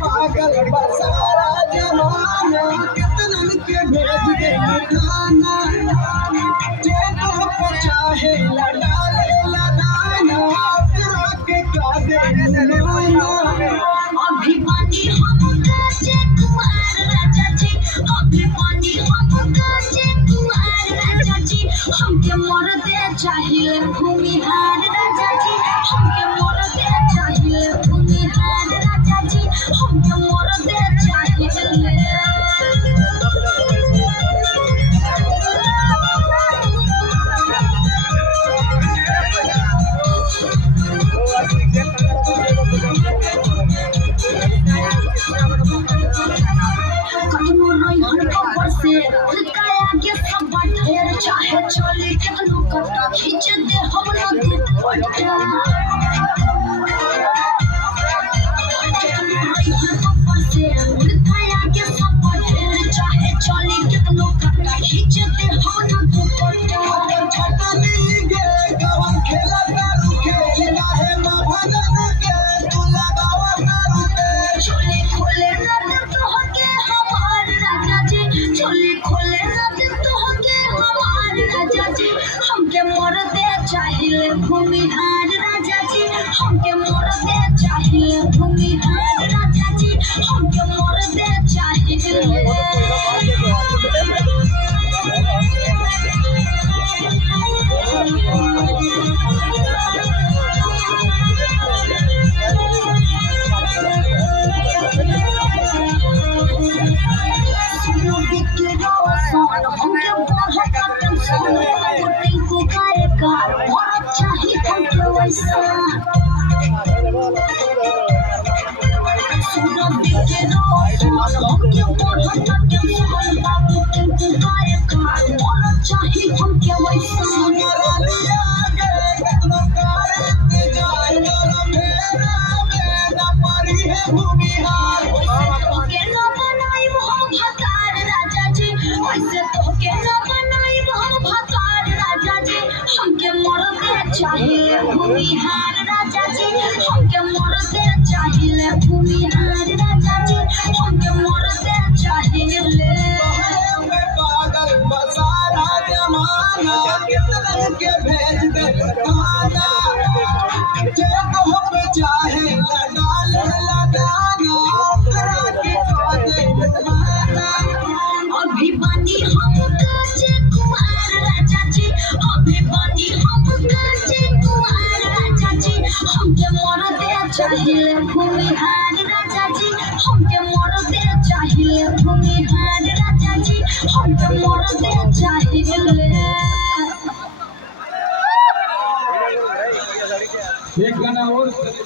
पागल बसारा जमाना कितनन के भेज दे खाना जे को चाहे लड़ाले लड़ाना फिर के का दे लुना अभिमानी हम काजे कुमार राजा जी अभिमानी हम काजे कुमार राजा जी हमके मोर दे चाहिए भूमिहार राजा जी हमके मोर दे चाहिए भूमिहार राजा जी हमके मोर दे चाहिए चाहे चले कितनों कटा खींच दे हम लोग दुपट्टा चाहे चले कितनों कटा खींच दे हम लोग दुपट्टा छटा दी गे गवन खेला करू खेला है मां भजन के तू लगावा करू पे चोली खोले ना दे तो के हमार राजा जी चोली खोले ना दे तो के हमार राजा जी हमके मोर दे चाहिए भूमिहार राजा जी हमके मोर दे चाहिए भूमिहार राजा जी हमके मोर दे चाहिए चाहिए भूमिहार राजा जी हमके मोर दे चाहिए भूमिहार राजा जी हमके मोर दे चाहिए पागल बसारा जमाना कितनन के भेज दे खाना जे को चाहे लड़ाले लड़ाना फिर के का दे लुना अभिमानी हम काजे कुमार राजा जी अभिमानी हम काजे कुमार राजा जी हमके मोर दे चाहिए भूमिहार राजा जी हमके मोर दे चाहिए भूमिहार राजा जी हमके मोर दे चाहिए एक गाना और